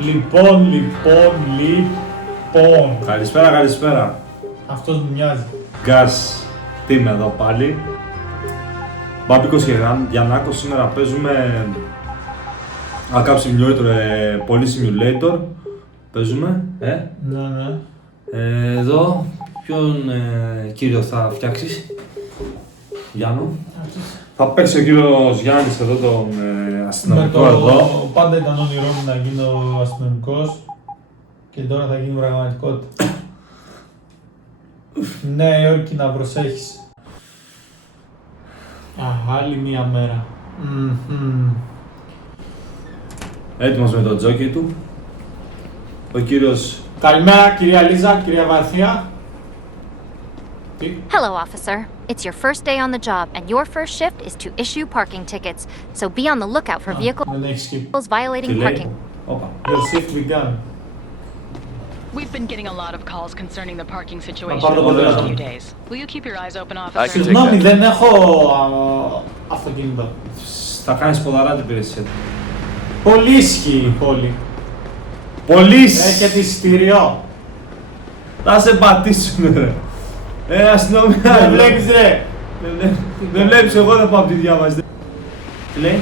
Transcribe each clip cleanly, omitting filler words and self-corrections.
Λοιπόν. Καλησπέρα. Αυτός μου μοιάζει. Γκάς, τι είμαι εδώ πάλι. Μπάμπικος και Γιαννάκος, σήμερα παίζουμε Arkham Simulator, πολύ simulator. Παίζουμε, Ναι. εδώ, ποιον κύριο θα φτιάξεις, Γιάννο? Θα παίξει ο κύριος Γιάννης εδώ τον αστυνομικό εδώ. Πάντα ήταν όνειρό μου να γίνω αστυνομικός και τώρα θα γίνει πραγματικότητα. Νέα Υόρκη, να προσέχεις. Άλλη μία μέρα. Έτοιμος με το τζόκι του. Ο κύριος... Καλημέρα κυρία Λίζα, κυρία Βαθία. Hello, officer. It's your first day on the job, and your first shift is to issue parking tickets. So be on the lookout for Δεν έχει skip. vehicles violating parking. Όπα. Your shift began. We've been getting a lot of calls concerning the parking situation Πάρω το over the ποδήλατο. last few days. Will you keep your eyes open, I officer? can take Συγγνώμη, that. δεν έχω αυτοκίνητο. Θα κάνεις ποδαρά την υπηρεσία του. Πολύ ισχύει η πόλη. Πολύ Έχετε εισιτήριο. Θα σε πατήσουνε ρε. Αστυνομία. Δεν βλέπεις ρε. Δεν βλέπεις, εγώ δεν πάω από τη διάβαση. Τι λέει?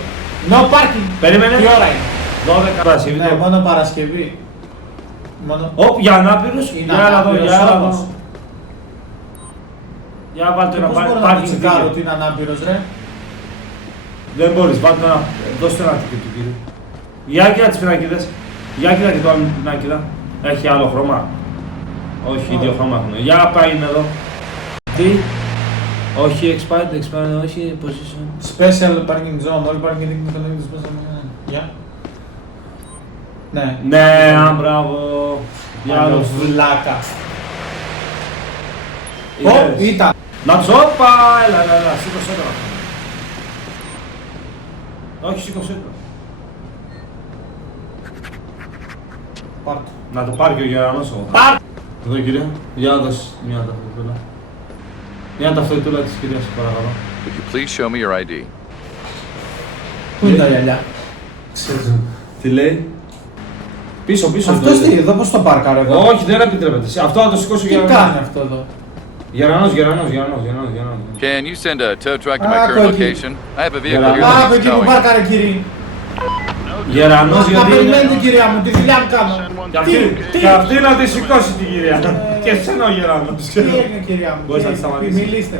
No parking. Περίμενε. Τι ώρα είναι? 12 Παρασκευή. Ναι, μόνο Παρασκευή. Μόνο... Όπ, για ανάπηρους. Είναι Για να δω, ανάπηρος για να όμως. δω. Για βάλτε Και ένα πώς μπορώ να το πάρκινγκ τσεκάρω ticket. ότι είναι ανάπηρος ρε. Δεν μπορείς, βάλτε ένα, δώστε ένα ticket του κύριου. Για κοίτα τις πινακίδες. Για κοίτα και το άλλο πινακίδα. Έχει άλλο χρώμα? Όχι, ίδιο χρώμα έχουν. Για πάει είναι εδώ. Τι? Όχι, expired, όχι, position. Special parking zone, all parking είναι το νέο special zone. Γεια. Ναι. Ναι, μπράβο. Για Άλλο άλλο βλάκα. Είδες. Ήταν. Να τους, όπα, έλα, σήκωσέ το. Όχι, σήκωσέ το. Πάρ' το. Να το πάρει και ο Γερανός εγώ. Πάρ' το. Εδώ κύριε, για να δώσεις μια ταυτότητα. Μια ταυτότητα της κυρίας, παρακαλώ. Would you please show me your ID? Πού είναι τα γυαλιά? Τι λέει? Πίσω. Αυτός τι, εδώ πώς το πάρκαρε εδώ? Όχι, δεν επιτρέπεται. Αυτό θα το σηκώσει ο Τι Γερανός. κάνει αυτό εδώ? Γερανός. Can you send a tow truck to my Ah, current cookie. location? I have a vehicle Yeah. here Α, that από needs εκεί που towing. πάρκαρε κύριε. Γερανός, Να γιατί περιμένετε είναι... κυρία μου, τη δουλειά μου κάνω. Και αυτή να τη σηκώσει την κυρία. Και εσένα ο Γερανός. Τι έγινε κυρία μου? Μπορείς να τι- τη σταματήσεις? Μιλήστε.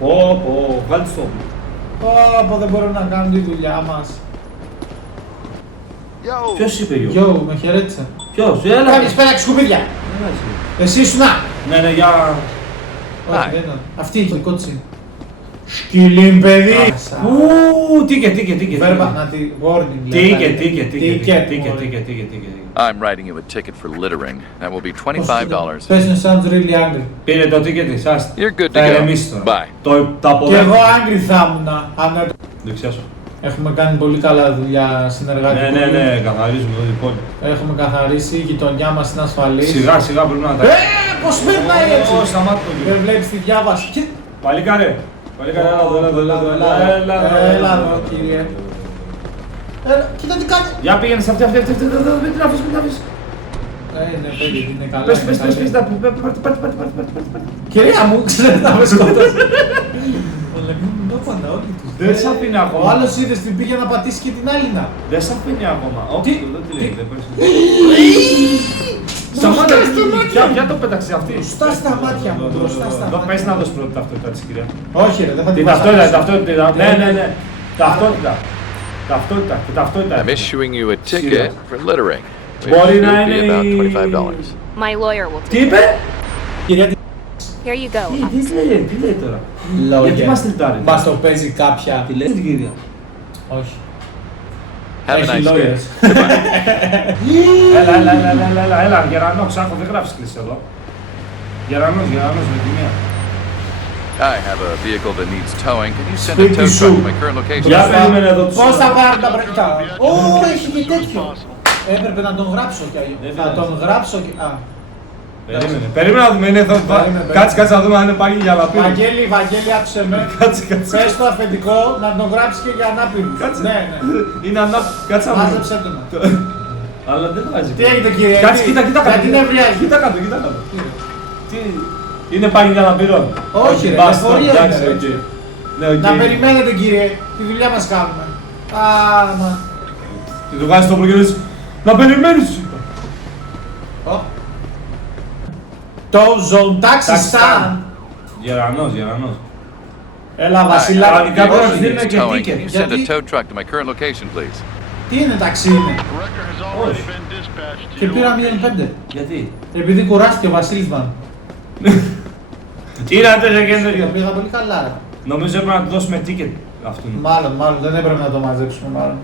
Πω, βάλτε στο. Πω, δεν μπορούμε να κάνουμε τη δουλειά μας. Ποιος είπε γιο? Γιο, με χαιρέτησε. Ποιος? Έλα. Καλησπέρα και σκουπίδια. Έλα εσύ. Εσύ ήσουν να. Ναι, για... Όχι, δεν ήταν. Αυτή η κότσι. Σκυλίν παιδί. Ου, τίκε. Βέρμπα, να τη warning. Τίκε. I'm writing you a ticket for littering. That will be $25. Person sounds really angry. Πήρε το τίκε της, άστη. You're good to Θα go. ηρεμήσεις τώρα. Bye. Τα Και αποδέχομαι. εγώ angry θα ήμουν. Δεξιά σου. Έχουμε κάνει πολύ καλά δουλειά συνεργάτικη. Ναι, καθαρίζουμε εδώ την πόλη. Έχουμε καθαρίσει, η γειτονιά μας είναι ασφαλής. Σιγά πρέπει να τα... Πώς περνάει έτσι. Σταμάτη το Δεν κύριο. βλέπεις τη διάβαση. Παλικάρε, έλα Έλα εδώ κύριε. Κοίτα τι κάνει. Για πήγαινε σε αυτή, μην την αφήσεις. Ναι, παιδί, είναι καλά. Πες, είναι καλά. πάρτε. Κυρία μου, ξέρετε να με σκοτώσει. Αλλά μην το έπανα όλοι τους. Δεν σ' αφήνει Ο ακόμα. άλλος είδες την πήγε να πατήσει και την άλλη να. Δεν σ' αφήνει ακόμα. Τι? Όχι, δεν τη λέει, Τι? δεν παίρνει. Σταμάτα, για το πέταξε αυτή. Μπροστά στα μάτια μου, μπροστά στα Εδώ μάτια. πες να δώσει πρώτη ταυτότητα της κυρία. Όχι ρε, δεν θα την Την βασανίσω. ταυτότητα. Ναι. Ταυτότητα. I'm issuing you a ticket for littering, which Μπορεί will να be είναι about $25. My lawyer will Τι take είπε? Κυρία τι Here you go. Τι λέει τώρα? λόγια. Γιατί μας τριτάρει? Μας το παίζει κάποια. Τι λέει την κυρία? Όχι. Have a Έχει nice day. lawyers. Έλα, Γερανό, ξάχω, δεν γράφεις κλίση εδώ. Γερανός, με τη μία. I have a vehicle that needs towing. Can you send a Σπίτι tow σου. truck to my current location? Για περίμενε εδώ τους... Πώς θα πάρουν τα πρακτικά. Ω, έχει και τέτοιο. Έπρεπε να τον γράψω κι αλλιώς. Δεν Θα πειράζει. τον γράψω και... Α. Περίμενε να δούμε, είναι εδώ. Περίμενε. Κάτσε να δούμε αν είναι πάλι για αναπήρους. Βαγγέλη, άκουσε με. Κάτσε. Πες το αφεντικό να τον γράψει και για ανάπηρους. Κάτσε. Ναι. Είναι κάτσε να δούμε. Μάζεψε τον. Αλλά δεν βάζει. Τι έχετε κύριε, Κάτσε, κοίτα κάτω. γιατί νευριάζει. Κοίτα κάτω. Τι. Είναι πάλι για να πληρώνω. Όχι, ρε, μπάστο, εφορία εντάξει, είναι, οκ. έτσι. Ναι, οκ. Να περιμένετε κύριε, τη δουλειά μας κάνουμε. Άμα. Και του βγάζεις το προγενές. Να περιμένεις, σου είπα. Το Zone Taxi Taxi Stand. Γερανός. Έλα Hi, Βασιλά, have a κανονικά vehicle πρέπει να that δίνουμε needs και towing. ticket. Can you send a Γιατί? tow truck to my current location, please? τι είναι ταξί είναι. Director has already Όχι. been dispatched to Και your πήρα location. 0,5. Γιατί. Επειδή κουράστηκε ο Βασίλης μάλλον. Ήρατε σε Πήγα κέντρο. πολύ καλά ρε. Νομίζω έπρεπε να του δώσουμε ticket αυτόν. Μάλλον, δεν έπρεπε να το μαζέψουμε μάλλον.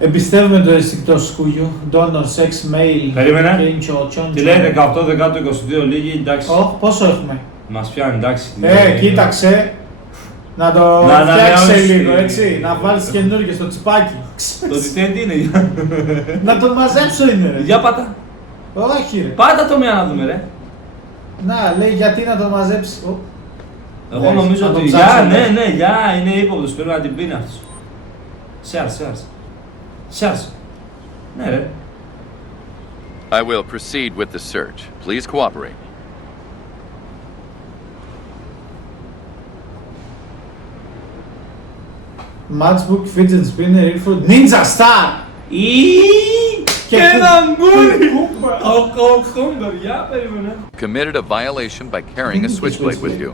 Εμπιστεύουμε το αισθηκτό σκούγιο, donor, sex, mail, Περίμενε. και ίντσο, τσόντσο. Τι λέει 18, 10, 22 λίγοι, εντάξει. Πόσο έχουμε. Μας πιάνει, εντάξει. Κοίταξε. Να το Να φτιάξεις ανανεώσεις λίγο, τη- έτσι. Να βάλεις καινούργιο στο τσιπάκι. Το τι είναι. Να τον μαζέψω είναι ρε. Για πάτα. Όχι ρε. Πάτα το μία να δούμε ρε. Να, λέει γιατί να τον μαζέψει. Εγώ Ναι, νομίζω να ότι τον για, ψάξουμε. ναι, για, είναι ύποπτος, πρέπει να την πίνει αυτός. Σιάρς. Ναι ρε. I will proceed with the search. Please cooperate. Matchbook, fidget spinner, earphone, Ninja Star! Και έναν γκούρι. Ο κόμπερ, για περίμενε. Committed a violation by carrying a switchblade with you.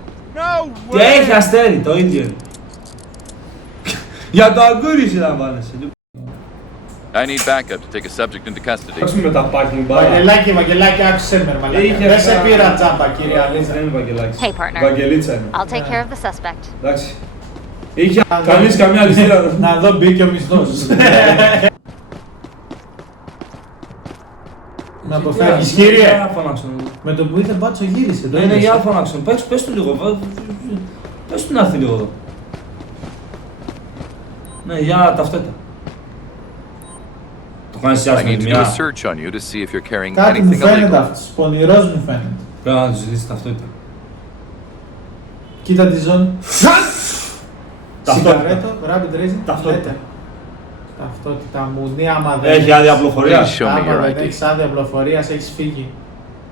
Και έχει αστέρι, το ίδιο είναι. Για το αγκούρι συλλαμβάνεσαι. I need backup to take a subject into custody. Ας πούμε τα parking bar. Βαγγελάκι, άκουσέ με ρε μαλάκα. Είχε Δεν σε αυτά- πήρα τζάμπα κύριε Αλίζα. Δεν είναι Βαγγελάκης. Hey, partner. Βαγγελίτσα είναι. I'll take care of the suspect. Εντάξει. Είχε κανείς καμιά ληστήρα. Να δω μπήκε ο μισθός. Να το φέρνεις κύριε. Για φωνάξον. Με το που ήρθε μπάτσο γύρισε. το Ναι, είδες. για φωνάξον. Πες του λίγο. Πες του να έρθει λίγο εδώ. Ναι, για ταυτότητα. Το κάνεις I εσάς με need τη to do a μια. search on you to see if you're carrying Κάτι μου anything φαίνεται illegal. αυτός. Πονηρός μου φαίνεται. Πρέπει να του ζητήσει ταυτότητα. Κοίτα τη ζώνη. Ταυτότητα. Σιγαρέτο, rapid raising. Ταυτότητα. Λέτε. Ταυτότητα μου. Ναι, άμα δεν Έχει άδεια απλοφορία. Please show me άμα your δεν ID. έχεις άδεια πληροφορίας, έχεις φύγει.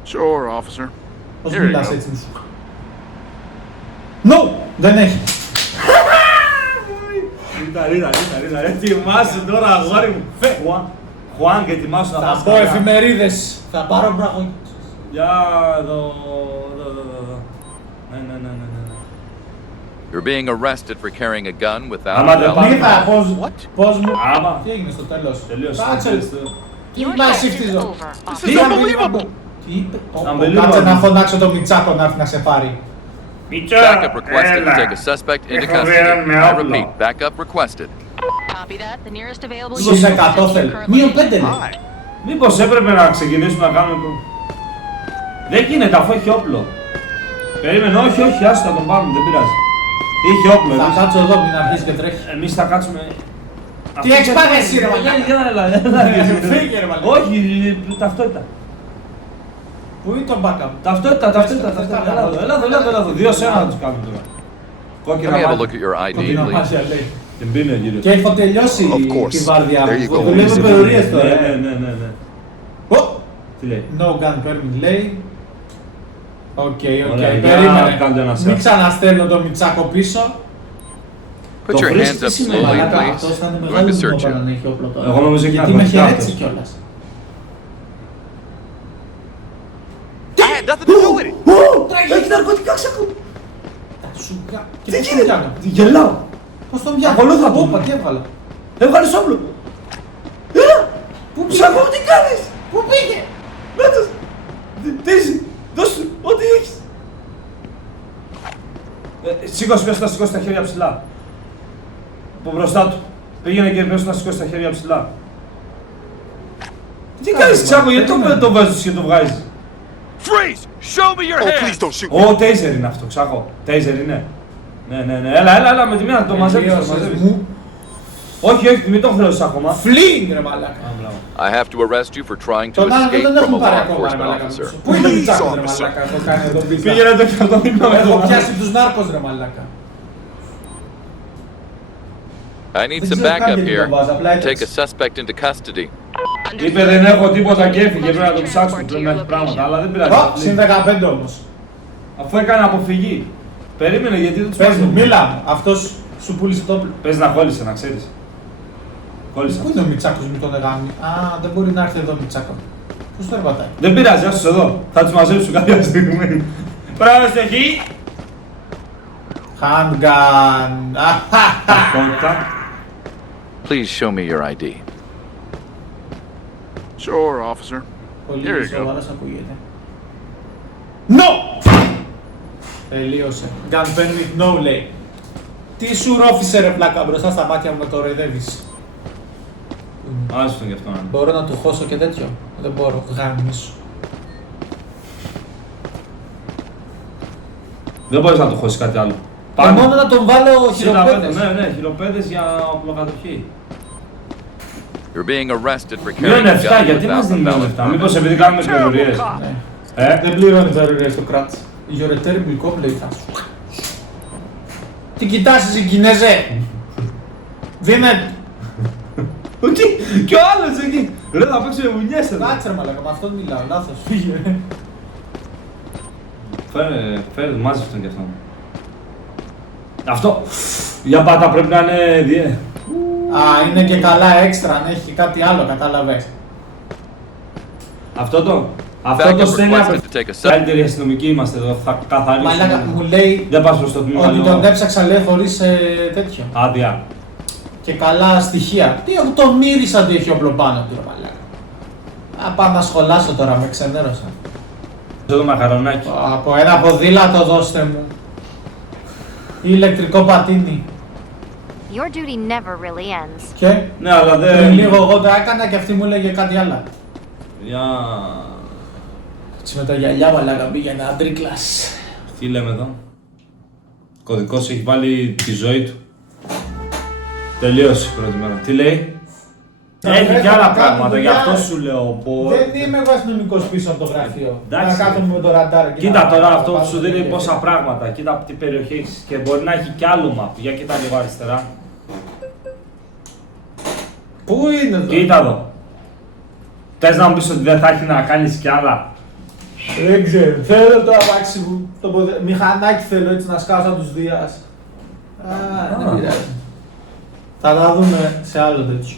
Sure, officer. Πώς Here you μιλάς go. έτσι. No! Δεν έχει. Ρίτα, ετοιμάσου τώρα αγόρι μου. Χουάν και ετοιμάσου να Θα πας πω καλά. εφημερίδες. Θα πάρω μπραγό. Για εδώ. Ναι. You're being arrested for carrying a gun without Άμα a δεν valid πάμε- Μίλησα πώς μου. Άμα. Τι έγινε στο τέλος. Τελείωσε. Κάτσε. Τι Your πάει shift is σύφτιζο. over. This is unbelievable. Τι είπε. Unbelievable. Κάτσε να φωνάξω τον Μιτσάκο να έρθει να σε πάρει. backup requested to take a suspect into custody. I repeat, backup requested. Copy that. The nearest available Μήπως unit είναι will send you 100 your θέλει. current Μείον location. 5 λέει. Hi. Μήπως έπρεπε να ξεκινήσουμε να κάνουμε. Δεν γίνεται αφού έχει όπλο. Περίμενε, όχι, άσου θα τον πάρουμε, δεν πειράζει. Είχε όπλο, Θα εμείς. κάτσω εδώ μην αρχίσει και τρέχει. Εμείς θα κάτσουμε. Τι έχεις πάθει εσύ, ρε μαλάκα? μαλάκα. Φύγε, ρε μαλάκα. Όχι, ταυτότητα. Πού είναι το backup? Ταυτότητα. Έλα εδώ. 2-1 να τους κάνουμε τώρα. Let Κόκκινα me have a μάτια. look at your ID, Κόκκινα please. μάτια λέει. Την πίνει ο κύριος. Και έχω τελειώσει Of course. τη βάρδια There you μου. go. Δουλεύω περιορίες τώρα. Ναι. Ω! Τι λέει. No gun permit λέει. Οκ, Ωραία, για περίμενε. κάντε ένα Μην search. ξαναστέλνω το Μιτσάκο πίσω. Put Το your βρίσκεις hands up τι σημαίνει, slowly, Μαλάκα, please. αυτός θα είναι I'm going μεγάλο to search δυο you. να έχει όπλο τώρα. Εγώ νομίζω έχει Γιατί με ναρκωτικά χαιρέτησε αυτός. κιόλας. I had nothing to do with it. Έχει ναρκωτικά ξακού. Τα σουγκά. Και πώς τον πιάνω. Γελάω. Πώς τον πιάνω. Ακολούθα τον. Όπα, τι έβγαλα. Έβγαλες όπλο. Πού ψαχώ, τι κάνεις. Πού πήγε. Νάτος. Τέζι, δώσ' του, ό,τι έχεις. Πες να σηκώσει τα χέρια ψηλά. Από μπροστά του. Πήγαινε και πες να σηκώσει τα χέρια ψηλά. Τι κάνεις Ξάκο, γιατί το βάζεις και το βγάζεις. Freeze! Show me your Oh, hands! please don't shoot. Ω, τέιζερ είναι αυτό, Ξάκο. Τέιζερ είναι. Ναι. Έλα, με τη μία να το μαζέψεις. το Τελείωσες μαζέψεις. μου. Όχι, μην το χρεώσεις ακόμα. Φλίγκ ρε μαλάκα. I have to arrest you for trying to Τον άλλο escape δεν from a έχουμε πάρει law ακόμα ρε enforcement μαλάκα. officer. Πού είναι ο Please, Μιτσάκος ρε officer. μαλάκα. Έχω κάνει εδώ πίσω. Πήγαινε το καρτομήνα με Έχω το πιάσει τους νάρκος ρε μαλάκα. I need Δεν some ξέρω καν backup γιατί here. το βάζω, απλά Take a έτρεξε. suspect into custody. Είπε δεν έχω τίποτα και έφυγε, πρέπει να το ψάξουμε, πρέπει να έχει πράγματα, αλλά δεν πειράζει. Ω, συν 15 όμως. Αφού έκανε αποφυγή. Περίμενε γιατί δεν τους Πες μου, παίρνουμε. μίλα μου. Αυτός σου πούλησε το όπλο. Πες να κόλλησε, να ξέρεις. Κόλλησε. Πού είναι ο Μιτσάκος με τον εγάμι? Α, δεν μπορεί να έρθει εδώ ο Μιτσάκο. Πώς το ερπατάει? Δεν πειράζει, άσους εδώ. Θα τους μαζέψουν κάποια στιγμή. Πρέπει να είστε εκεί. Handgun. Κόντα. Please show me your ID. Sure, officer. Πολύ Here you go. σοβαρός ακούγεται. No! Τελείωσε. Gun permit no λέει. Τι σου ρόφισε ρε πλάκα μπροστά στα μάτια μου να το ρεδεύεις? Άσους τον κι αυτό να είναι. Μπορώ να του χώσω και τέτοιο? Δεν μπορώ. Γάμισου. Δεν μπορείς να του χώσεις κάτι άλλο. Μόνο να τον βάλω χειροπέδες. Ναι, χειροπέδες για οπλοκατοχή. You're being arrested for Μείον carrying a 7, gun γιατί μας without a δίνει μείον valid 7, μήπως επειδή κάνουμε πληροφορίες. Ναι. Δεν πληρώνει δωρεές το κράτος. You're a terrible cop λέει θα σου. Τι κοιτάς εσύ Κινέζε? Δίνε. Τι, κι ο άλλος εκεί. Ρε θα παίξουμε μουνιές εδώ. Κάτσε ρε μαλάκα, με αυτόν μιλάω, λάθος. Φύγε. Φέρε, μάζεψε τον κι αυτόν. Αυτό, για πάτα πρέπει να είναι διέ. Α, είναι και καλά έξτρα, αν έχει κάτι άλλο, κατάλαβες. Αυτό το Backup στέλνει requested από... to take a Καλύτεροι αστυνομικοί είμαστε εδώ, θα Μαλάκα καθαρίσουμε. μου λέει Δεν πας προς το τμήμα ότι λέω. τον έψαξα λέει χωρίς τέτοιο. Άδεια. Και καλά στοιχεία. Τι το μύρισα ότι έχει όπλο πάνω του ρε μαλάκα. Α, πάω να σχολάσω τώρα, με ξενέρωσα. Αυτό το μαχαρονάκι. Από ένα ποδήλατο δώστε μου. Ή ηλεκτρικό πατίνι. Your duty never really ends. Και Ναι, αλλά πριν δεν... λίγο εγώ το έκανα και αυτή μου έλεγε κάτι άλλο. Για... Έτσι με τα γυαλιά μαλάκα πήγαινα αντρίκλας. Τι λέμε εδώ. Κωδικός έχει βάλει τη ζωή του. Τελείωσε η πρώτη μέρα. Τι λέει. Έχει έχω και άλλα κάνει πράγματα, δουλειά. γι' αυτό σου λέω. Δεν είμαι εγώ αστυνομικός πίσω από το γραφείο. Εντάξει. Να κάθομαι με το ραντάρ. και Κοίτα να τώρα πάω αυτό πάνω σου στο δίνει χέρι. πόσα πράγματα. Κοίτα από τι περιοχή έχεις και μπορεί να έχει κι άλλο map. Για κοίτα λίγο αριστερά. Πού είναι εδώ? Κοίτα εδώ. Θες να μου πεις ότι δεν θα έχει να κάνεις κι άλλα. Δεν ξέρω. Θέλω το αμάξι μου. Μηχανάκι θέλω έτσι να σκάσω τους Δίας. Α, δεν πειράζει. Θα τα δούμε σε άλλο τέτοιο.